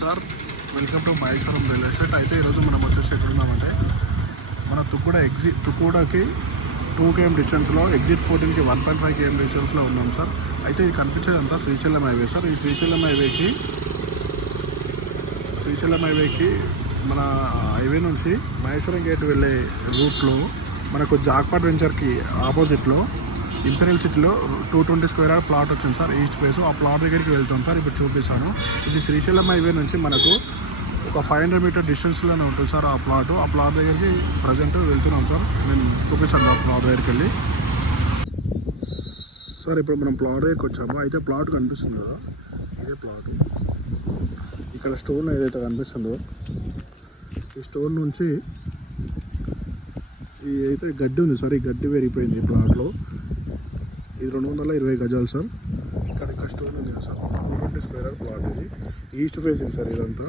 Sir welcome to Maheshwaram real estate. అయితే ఈరోజు మనం వచ్చేసి ఎక్కడున్నామంటే మన తుక్కుడకి 2 km డిస్టెన్స్లో ఎగ్జిట్ 14కి 1.5 km డిస్టెన్స్లో ఉన్నాం సార్. అయితే ఇది కనిపించేదంతా శ్రీశైలం హైవే సార్. ఈ శ్రీశైలం హైవేకి మన హైవే నుంచి మహేశ్వరం గేట్ వెళ్ళే రూట్లో మనకు జాక్పాట్ వెంచర్కి ఆపోజిట్లో ఇంపీరియల్ సిటీలో 220 స్క్వేర్ యార్డ్ ప్లాట్ వచ్చింది సార్, ఈస్ట్ ఫేస్. ఆ ప్లాట్ దగ్గరికి వెళ్తాం సార్. ఇప్పుడు చూపిస్తాను. ఇది శ్రీశైలం హైవే నుంచి మనకు ఒక 500 మీటర్ డిస్టెన్స్లోనే ఉంటుంది సార్ ఆ ప్లాట్ దగ్గరికి ప్రజెంట్ వెళ్తున్నాం సార్. నేను చూపిస్తాను ఆ ప్లాట్ దగ్గరికి వెళ్ళి. సార్ ఇప్పుడు మనం ప్లాట్ దగ్గరికి వచ్చాము. అయితే ప్లాట్ కనిపిస్తుంది కదా, ఇదే ప్లాట్. ఇక్కడ స్టోన్ ఏదైతే కనిపిస్తుందో ఈ స్టోన్ నుంచి ఈ అయితే గడ్డి ఉంది సార్, ఈ గడ్డి పెరిగిపోయింది ఈ ప్లాట్లో. ఇది 220 గజాలు సార్. ఇక్కడ స్టోన్ ఉంది సార్, 220 స్క్వేర్ యార్డ్ ప్లాట్. ఇది ఈస్ట్ ఫేసింగ్ సార్. ఇదంతా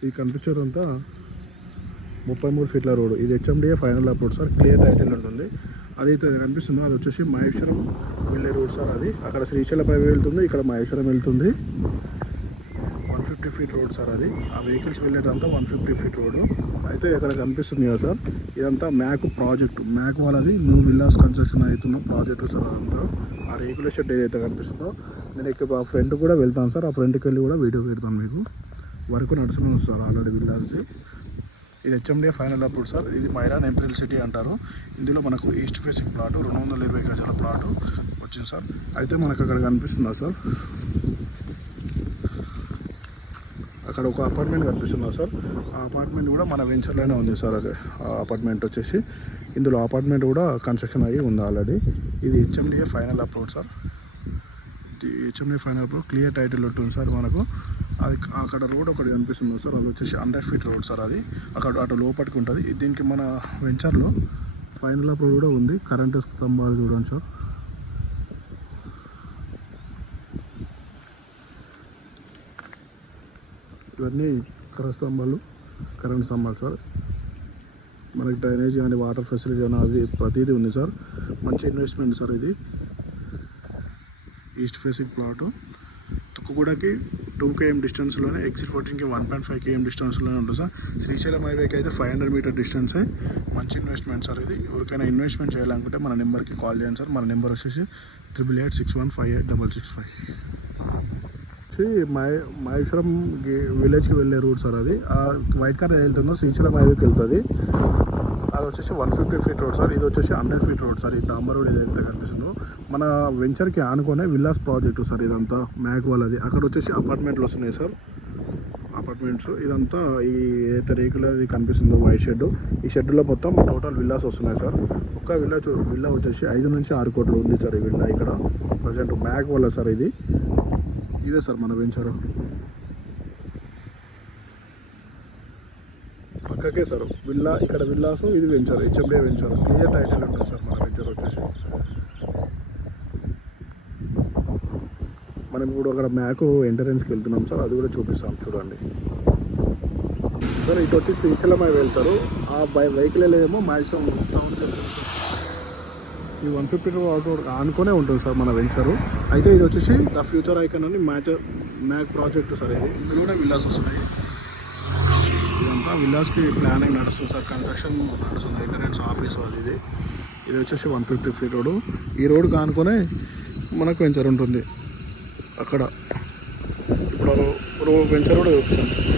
ఇది కనిపించేదంతా 33 ఫీట్ల రోడ్. ఇది HMDA final approved sir, clear title ఉంటుంది. అది కనిపిస్తుందో అది వచ్చేసి మహేశ్వరం వెళ్ళే రోడ్ సార్. అది అక్కడ శ్రీశైలం హైవే వెళ్తుంది, ఇక్కడ మహేశ్వరం వెళ్తుంది. 150 ఫీట్ రోడ్ సార్. అది ఆ వెహికల్స్ వెళ్ళేదంతా 150 ఫీట్ రోడ్. అయితే ఇక్కడ కనిపిస్తుంది కదా సార్, ఇదంతా మ్యాక్ ప్రాజెక్ట్, మ్యాక్ వాళ్ళది న్యూ విల్లాస్ కన్స్ట్రక్షన్ అవుతున్న ప్రాజెక్టు సార్. అదంతా ఆ రేకుల షెడ్ ఏదైతే కనిపిస్తుందో నేను ఇక్కడ ఆ ఫ్రంట్ కూడా వెళ్తాను సార్. ఆ ఫ్రంట్కి వెళ్ళి కూడా వీడియో పెడతాను మీకు. వర్క్ నడుస్తున్నాను సార్ ఆల్రెడీ విల్లాస్ది. ఇది HMDA ఫైనల్ అప్రూవ్ సార్. ఇది మైరాన్ ఇంపీరియల్ సిటీ అంటారు. ఇందులో మనకు ఈస్ట్ ఫేసింగ్ ప్లాట్ 220 గజాల ప్లాట్ వచ్చింది సార్. అయితే మనకు అక్కడ కనిపిస్తుందా సార్, అక్కడ ఒక అపార్ట్మెంట్ కనిపిస్తుందా సార్. ఆ అపార్ట్మెంట్ కూడా మన వెంచర్లోనే ఉంది సార్. అదే ఆ అపార్ట్మెంట్ వచ్చేసి ఇందులో అపార్ట్మెంట్ కూడా కన్స్ట్రక్షన్ అయ్యి ఉంది ఆల్రెడీ. ఇది HMDA final approve sir. HMDA final approve clear title ఉంటుంది సార్ మనకు. అది అక్కడ రోడ్ ఒకటి కనిపిస్తుంది సార్, అది వచ్చేసి 100 ఫీట్ రోడ్ సార్. అది అక్కడ అటు లోపలికి ఉంటుంది. దీనికి మన వెంచర్లో ఫైనల్ అప్రూవ్ కూడా ఉంది. కరెంటు స్తంభాలు చూడండి సార్. ఇవన్నీ కరెంట్ స్తంభాలు సార్. మనకి డ్రైనేజ్ కానీ వాటర్ ఫెసిలిటీ కానీ అది ప్రతిదీ ఉంది సార్. మంచి ఇన్వెస్ట్మెంట్ సార్. ఇది ఈస్ట్ ఫేసింగ్ ప్లాటు తుక్కుగూడకి 2 km డిస్టెన్స్లోనే, ఎగ్జిట్ 14కి 1.5 km డిస్టెన్స్లోనే ఉంటుంది సార్. శ్రీశైలం హైవేకి అయితే 500 మీటర్ డిస్టెన్సే. మంచి ఇన్వెస్ట్మెంట్ సార్. ఇది ఎవరికైనా ఇన్వెస్ట్మెంట్ చేయాలనుకుంటే మన నెంబర్కి కాల్ చేయండి సార్. మన నెంబర్ వచ్చేసి 8886158665. మహేశ్వరం విలేజ్కి వెళ్ళే రూట్ సార్. అది ఆ వైట్ కార్ ఏది వెళ్తుందో శ్రీశైలం హైవేకి వెళ్తుంది. అది వచ్చేసి 150 ఫీట్ రోడ్ సార్. ఇది వచ్చేసి 100 ఫీట్ రోడ్ సార్. ఈ డాంబర్ రోడ్ ఏదైతే కనిపిస్తుందో మన వెంచర్కి ఆనుకునే విల్లాస్ ప్రాజెక్టు సార్. ఇదంతా మ్యాక్ వాళ్ళది. అక్కడ వచ్చేసి అపార్ట్మెంట్లు వస్తున్నాయి సార్, అపార్ట్మెంట్స్. ఇదంతా ఈ ఏదైతే రేకులు అది కనిపిస్తుందో వైట్ షెడ్, ఈ షెడ్లో మొత్తం టోటల్ విల్లాస్ వస్తున్నాయి సార్. ఒక్క విల్లా వచ్చేసి 5 నుంచి 6 కోట్లు ఉంది సార్. ఈ విల్లా ఇక్కడ ప్రజెంట్ మ్యాక్ వాళ్ళ సార్. ఇదే సార్ మన వెంచర్. పక్కకే సార్ విల్లా, ఇక్కడ విల్లాస్, ఇది venture, HMDA venture. Clear title ఉంటుంది సార్ మన వెంచర్ వచ్చేసి. మనం ఇప్పుడు అక్కడ మ్యాక్ ఎంట్రన్స్కి వెళ్తున్నాం సార్, అది కూడా చూపిస్తాం చూడండి సార్. ఇటు వచ్చి శ్రీశైలం అవి వెళ్తారు, ఆ వెహికల్ వెళ్ళేదేమో మ్యాక్సిమం టౌన్కి వెళ్తారు సార్. ఈ 150 రోడ్ ఆనుకొనే ఉంటుంది సార్ మన వెంచరు. అయితే ఇది వచ్చేసి ద ఫ్యూచర్ ఐకాన్ అని మ్యాక్ ప్రాజెక్టు సార్. ఇందులో కూడా విల్లాస్ వస్తున్నాయి. ఇదంతా విల్లాస్కి ప్లానింగ్ నడుస్తుంది సార్, కన్స్ట్రక్షన్ నడుస్తుంది. మెయింటెనెన్స్ ఆఫీస్ అది. ఇది వచ్చేసి 150 ఫీట్ రోడ్. ఈ రోడ్ కానుకొనే మనకు వెంచర్ ఉంటుంది అక్కడ. ఇప్పుడు వెంచర్ కూడా చూపిస్తాను సార్.